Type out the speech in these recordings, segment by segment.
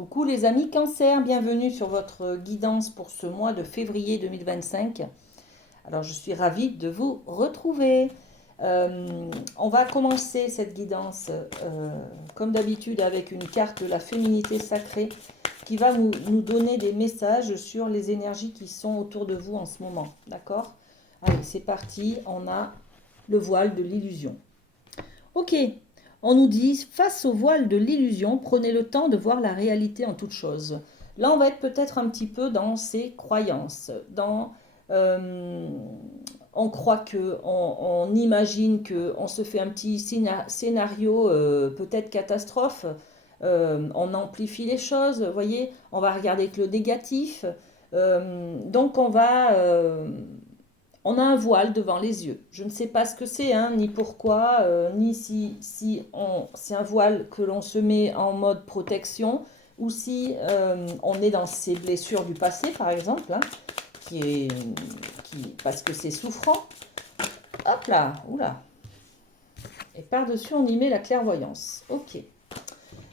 Coucou les amis Cancer, bienvenue sur votre guidance pour ce mois de février 2025. Alors je suis ravie de vous retrouver. On va commencer cette guidance comme d'habitude avec une carte de la féminité sacrée qui va nous donner des messages sur les énergies qui sont autour de vous en ce moment. D'accord? Allez, c'est parti, on a le voile de l'illusion. Ok, on nous dit, face au voile de l'illusion, prenez le temps de voir la réalité en toute chose. Là, on va être peut-être un petit peu dans ses croyances, euh, on croit que, on imagine que, on se fait un petit scénario peut-être catastrophe, on amplifie les choses, vous voyez, on va regarder que le négatif, donc on a un voile devant les yeux. Je ne sais pas ce que c'est, hein, ni pourquoi, ni si c'est un voile que l'on se met en mode protection, ou si on est dans ses blessures du passé, par exemple, hein, parce que c'est souffrant. Hop là, oula. Et par-dessus, on y met la clairvoyance. Ok.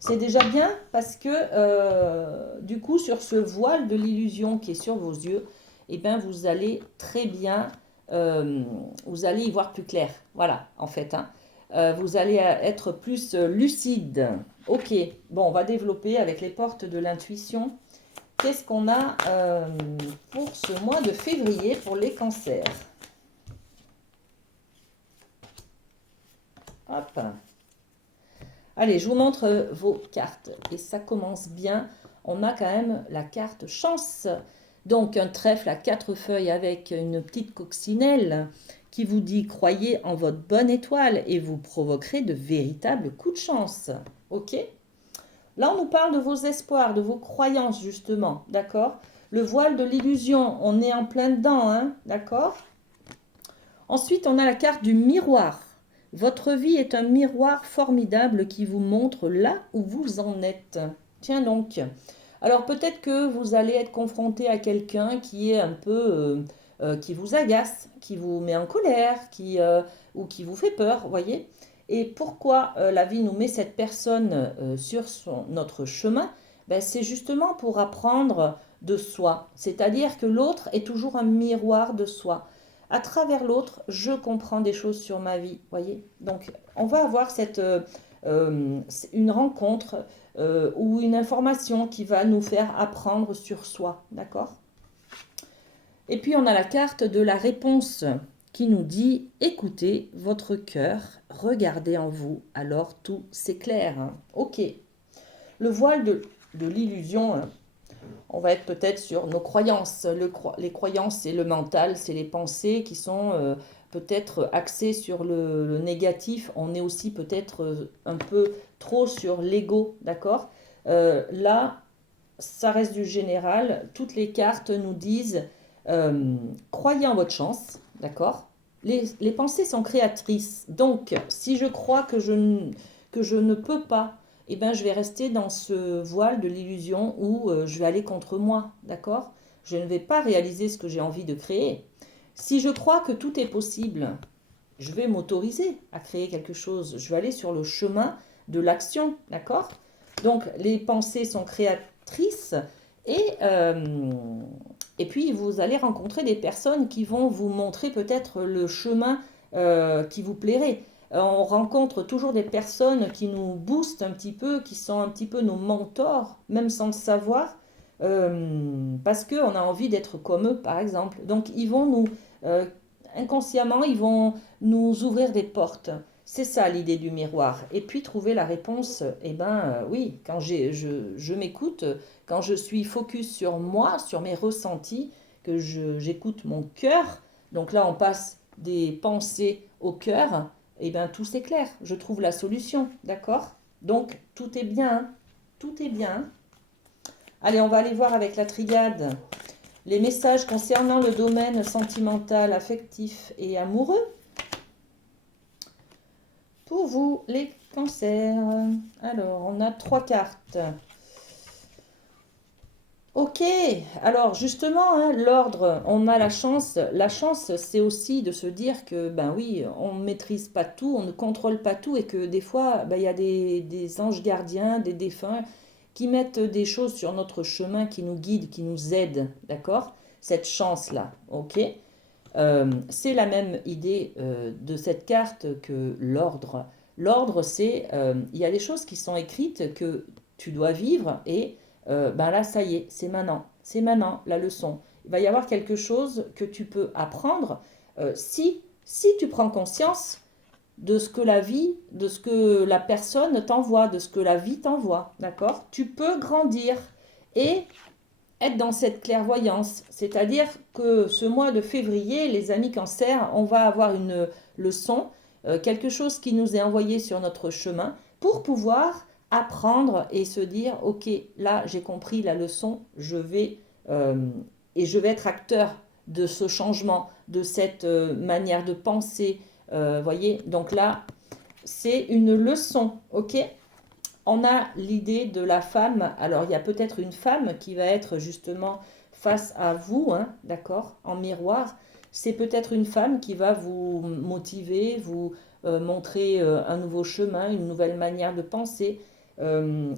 C'est déjà bien parce que du coup, sur ce voile de l'illusion qui est sur vos yeux, eh bien, vous allez très bien, vous allez y voir plus clair. Voilà, en fait. Hein. Vous allez être plus lucide. Ok, bon, on va développer avec les portes de l'intuition. Qu'est-ce qu'on a pour ce mois de février pour les cancers? Hop. Allez, je vous montre vos cartes. Et ça commence bien. On a quand même la carte chance. Donc un trèfle à 4 feuilles avec une petite coccinelle qui vous dit croyez en votre bonne étoile et vous provoquerez de véritables coups de chance. Ok? Là, on nous parle de vos espoirs, de vos croyances justement. D'accord? Le voile de l'illusion, on est en plein dedans. Hein, d'accord? Ensuite, on a la carte du miroir. Votre vie est un miroir formidable qui vous montre là où vous en êtes. Tiens donc. Alors peut-être que vous allez être confronté à quelqu'un qui est un peu, qui vous agace, qui vous met en colère, ou qui vous fait peur, voyez. Et pourquoi la vie nous met cette personne sur notre chemin? Ben, c'est justement pour apprendre de soi. C'est-à-dire que l'autre est toujours un miroir de soi. À travers l'autre, je comprends des choses sur ma vie, voyez. Donc, on va avoir une rencontre ou une information qui va nous faire apprendre sur soi, d'accord? Et puis, on a la carte de la réponse qui nous dit écoutez votre cœur, regardez en vous, alors tout s'éclaire. Hein. Ok. Le voile de l'illusion, hein, on va être peut-être sur nos croyances. Les croyances, c'est le mental, c'est les pensées qui sont peut-être axées sur le négatif. On est aussi peut-être un peu trop sur l'ego, d'accord? Là, ça reste du général. Toutes les cartes nous disent croyez en votre chance, d'accord? Les pensées sont créatrices. Donc, si je crois que je ne peux pas, eh ben, je vais rester dans ce voile de l'illusion où je vais aller contre moi, d'accord? Je ne vais pas réaliser ce que j'ai envie de créer. Si je crois que tout est possible, je vais m'autoriser à créer quelque chose. Je vais aller sur le chemin de l'action, d'accord? Donc, les pensées sont créatrices et, euh, et puis vous allez rencontrer des personnes qui vont vous montrer peut-être le chemin qui vous plairait. On rencontre toujours des personnes qui nous boostent un petit peu, qui sont un petit peu nos mentors, même sans le savoir, parce qu'on a envie d'être comme eux, par exemple. Donc, euh, inconsciemment, ils vont nous ouvrir des portes. C'est ça l'idée du miroir. Et puis trouver la réponse, eh ben oui, quand je m'écoute, quand je suis focus sur moi, sur mes ressentis, que j'écoute mon cœur, donc là on passe des pensées au cœur, eh ben tout s'éclaire. Je trouve la solution, d'accord? Donc tout est bien, hein. Tout est bien. Allez, on va aller voir avec la triade les messages concernant le domaine sentimental, affectif et amoureux. Pour vous, les cancers. Alors, on a 3 cartes. Ok, alors justement, hein, l'ordre, on a la chance. La chance, c'est aussi de se dire que, ben oui, on ne maîtrise pas tout, on ne contrôle pas tout et que des fois, ben, il y a des anges gardiens, des défunts qui mettent des choses sur notre chemin, qui nous guident, qui nous aident, d'accord? Cette chance-là, ok? C'est la même idée de cette carte que l'ordre. L'ordre, c'est, il y a des choses qui sont écrites que tu dois vivre et ben là, ça y est, c'est maintenant la leçon. Il va y avoir quelque chose que tu peux apprendre si tu prends conscience de ce que la vie, de ce que la personne t'envoie, de ce que la vie t'envoie, d'accord? Tu peux grandir et être dans cette clairvoyance. C'est-à-dire que ce mois de février, les amis Cancer, on va avoir une leçon, quelque chose qui nous est envoyé sur notre chemin pour pouvoir apprendre et se dire, ok, là j'ai compris la leçon, euh, je vais être acteur de ce changement, de cette manière de penser. Voyez, donc là, c'est une leçon, ok? On a l'idée de la femme. Alors, il y a peut-être une femme qui va être justement face à vous, hein, d'accord, en miroir. C'est peut-être une femme qui va vous motiver, vous montrer un nouveau chemin, une nouvelle manière de penser.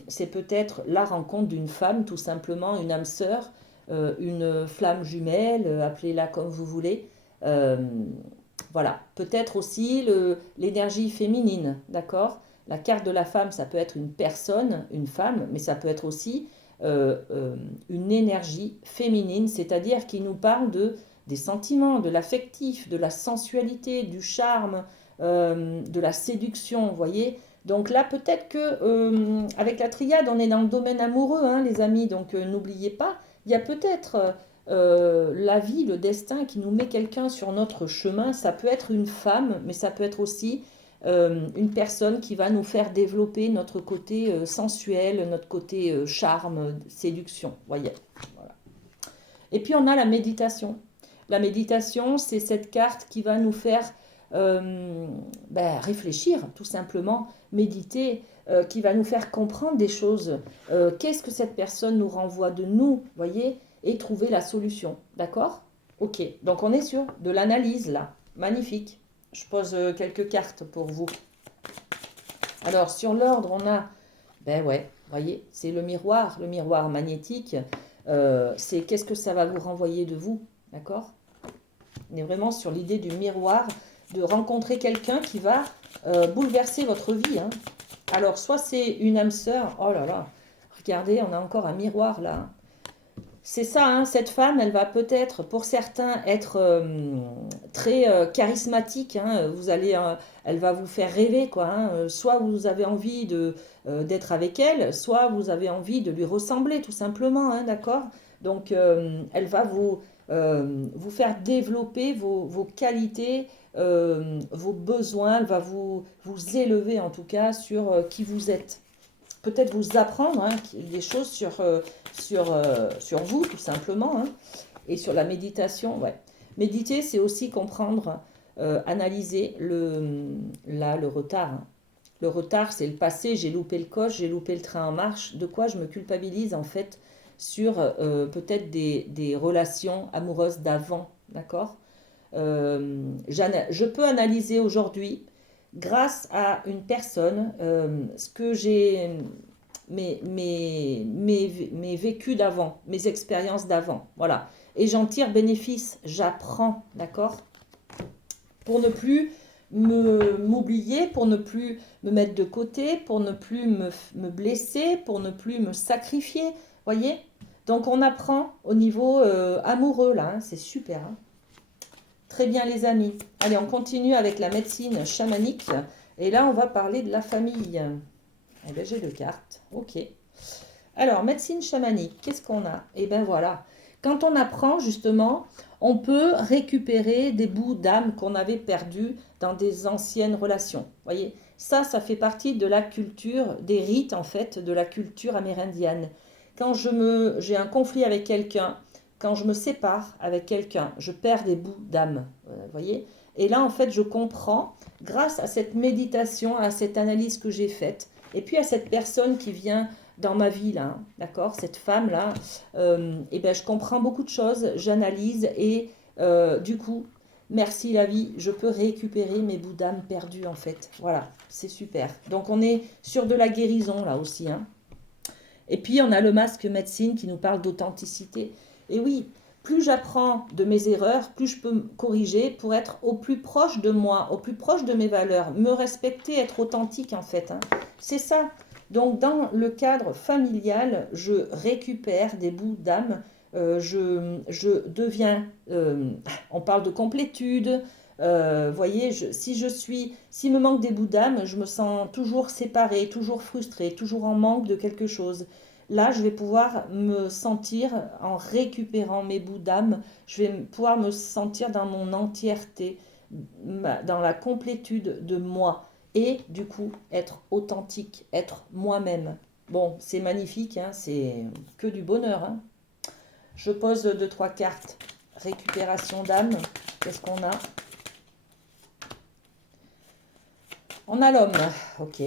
C'est peut-être la rencontre d'une femme, tout simplement, une âme sœur, une flamme jumelle, appelez-la comme vous voulez. Euh, voilà, peut-être aussi l'énergie féminine, d'accord? La carte de la femme, ça peut être une personne, une femme, mais ça peut être aussi une énergie féminine, c'est-à-dire qui nous parle des sentiments, de l'affectif, de la sensualité, du charme, de la séduction, vous voyez. Donc là, peut-être que avec la triade, on est dans le domaine amoureux, hein, les amis, donc n'oubliez pas, il y a peut-être la vie, le destin qui nous met quelqu'un sur notre chemin. Ça peut être une femme, mais ça peut être aussi une personne qui va nous faire développer notre côté sensuel, notre côté charme, séduction. Voyez. Voilà. Et puis on a la méditation. La méditation, c'est cette carte qui va nous faire réfléchir, tout simplement, méditer, qui va nous faire comprendre des choses. Qu'est-ce que cette personne nous renvoie de nous, voyez, et trouver la solution. D'accord? Ok, donc on est sur de l'analyse là. Magnifique. Je pose quelques cartes pour vous. Alors, sur l'ordre, on a, ben ouais, voyez, c'est le miroir magnétique. C'est qu'est-ce que ça va vous renvoyer de vous, d'accord? On est vraiment sur l'idée du miroir, de rencontrer quelqu'un qui va bouleverser votre vie. Hein. Alors, soit c'est une âme sœur, oh là là, regardez, on a encore un miroir là. C'est ça, hein, cette femme, elle va peut-être, pour certains, être très charismatique. Hein, elle va vous faire rêver, quoi. Hein, soit vous avez envie d'être avec elle, soit vous avez envie de lui ressembler, tout simplement. Hein, d'accord? Donc, elle va vous faire développer vos qualités, vos besoins. Elle va vous élever, en tout cas, sur qui vous êtes. Peut-être vous apprendre hein, des choses sur vous, tout simplement. Hein. Et sur la méditation, ouais. Méditer, c'est aussi comprendre, analyser le retard. Hein. Le retard, c'est le passé, j'ai loupé le coche, j'ai loupé le train en marche. De quoi je me culpabilise, en fait, sur peut-être des relations amoureuses d'avant, d'accord? Je peux analyser aujourd'hui grâce à une personne, ce que j'ai, mes vécus d'avant, mes expériences d'avant, voilà. Et j'en tire bénéfice, j'apprends, d'accord? Pour ne plus m'oublier, pour ne plus me mettre de côté, pour ne plus me blesser, pour ne plus me sacrifier, voyez? Donc on apprend au niveau amoureux, là, hein, c'est super, hein. Très bien les amis. Allez, on continue avec la médecine chamanique. Et là, on va parler de la famille. Eh bien, j'ai deux cartes. Ok. Alors, médecine chamanique, qu'est-ce qu'on a? Eh bien, voilà. Quand on apprend, justement, on peut récupérer des bouts d'âme qu'on avait perdus dans des anciennes relations. Voyez, ça fait partie de la culture, des rites, en fait, de la culture amérindienne. Quand j'ai un conflit avec quelqu'un, quand je me sépare avec quelqu'un, je perds des bouts d'âme, voyez. Et là, en fait, je comprends, grâce à cette méditation, à cette analyse que j'ai faite, et puis à cette personne qui vient dans ma vie, là, d'accord, cette femme-là, et ben, je comprends beaucoup de choses, j'analyse, et du coup, merci la vie, je peux récupérer mes bouts d'âme perdus, en fait. Voilà, c'est super. Donc, on est sur de la guérison, là aussi, hein. Et puis, on a le masque médecine qui nous parle d'authenticité. Et oui, plus j'apprends de mes erreurs, plus je peux me corriger pour être au plus proche de moi, au plus proche de mes valeurs, me respecter, être authentique en fait, hein. C'est ça. Donc, dans le cadre familial, je récupère des bouts d'âme, je deviens, on parle de complétude, voyez, s'il me manque des bouts d'âme, je me sens toujours séparée, toujours frustrée, toujours en manque de quelque chose. Là, je vais pouvoir me sentir, en récupérant mes bouts d'âme, je vais pouvoir me sentir dans mon entièreté, dans la complétude de moi. Et du coup, être authentique, être moi-même. Bon, c'est magnifique, hein, c'est que du bonheur, hein. Je pose deux, trois cartes. Récupération d'âme. Qu'est-ce qu'on a? On a l'homme. Ok.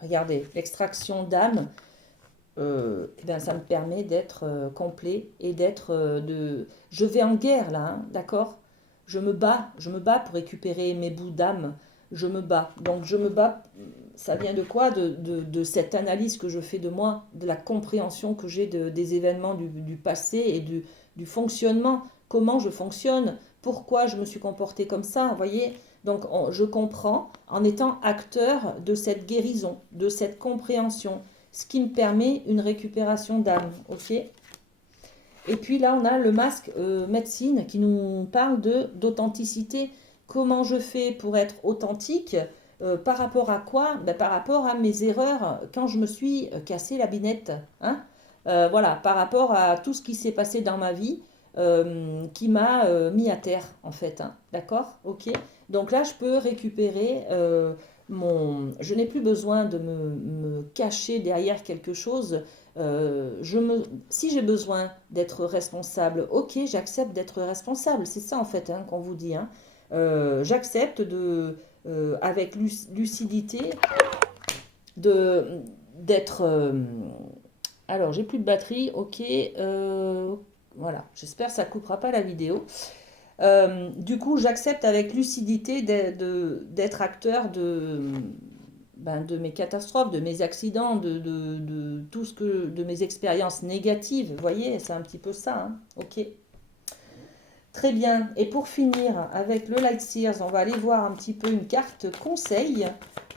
Regardez, l'extraction d'âme, eh bien, ça me permet d'être complet et d'être de... Je vais en guerre là, hein, d'accord? Je me bats pour récupérer mes bouts d'âme. Je me bats. Donc je me bats, ça vient de quoi? De cette analyse que je fais de moi, de la compréhension que j'ai des événements du passé et du fonctionnement. Comment je fonctionne? Pourquoi je me suis comportée comme ça? Vous voyez? Donc je comprends en étant acteur de cette guérison, de cette compréhension, ce qui me permet une récupération d'âme. Ok? Et puis là, on a le masque médecine qui nous parle d'authenticité. Comment je fais pour être authentique par rapport à quoi? Ben, par rapport à mes erreurs quand je me suis cassé la binette, hein. Voilà, par rapport à tout ce qui s'est passé dans ma vie qui m'a mis à terre, en fait, hein. D'accord? Ok. Donc là, je peux récupérer Je n'ai plus besoin de me cacher derrière quelque chose. Si j'ai besoin d'être responsable, ok, j'accepte d'être responsable. C'est ça, en fait, hein, qu'on vous dit, hein. J'accepte avec lucidité, d'être... alors, j'ai plus de batterie, ok. Voilà, j'espère que ça ne coupera pas la vidéo. Du coup, j'accepte avec lucidité d'être acteur de mes catastrophes, de mes accidents, de tout de mes expériences négatives. Vous voyez, c'est un petit peu ça, hein. Ok. Très bien. Et pour finir avec le Light Seers, on va aller voir un petit peu une carte conseil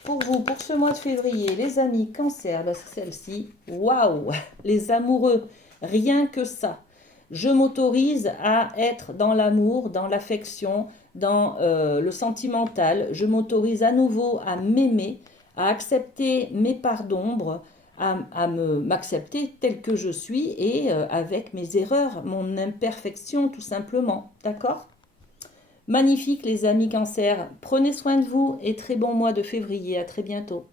pour vous, pour ce mois de février. Les amis Cancer, ben c'est celle-ci. Waouh! Les amoureux, rien que ça. Je m'autorise à être dans l'amour, dans l'affection, dans le sentimental. Je m'autorise à nouveau à m'aimer, à accepter mes parts d'ombre, m'accepter tel que je suis et avec mes erreurs, mon imperfection tout simplement. D'accord? Magnifique les amis Cancer. Prenez soin de vous et très bon mois de février. À très bientôt.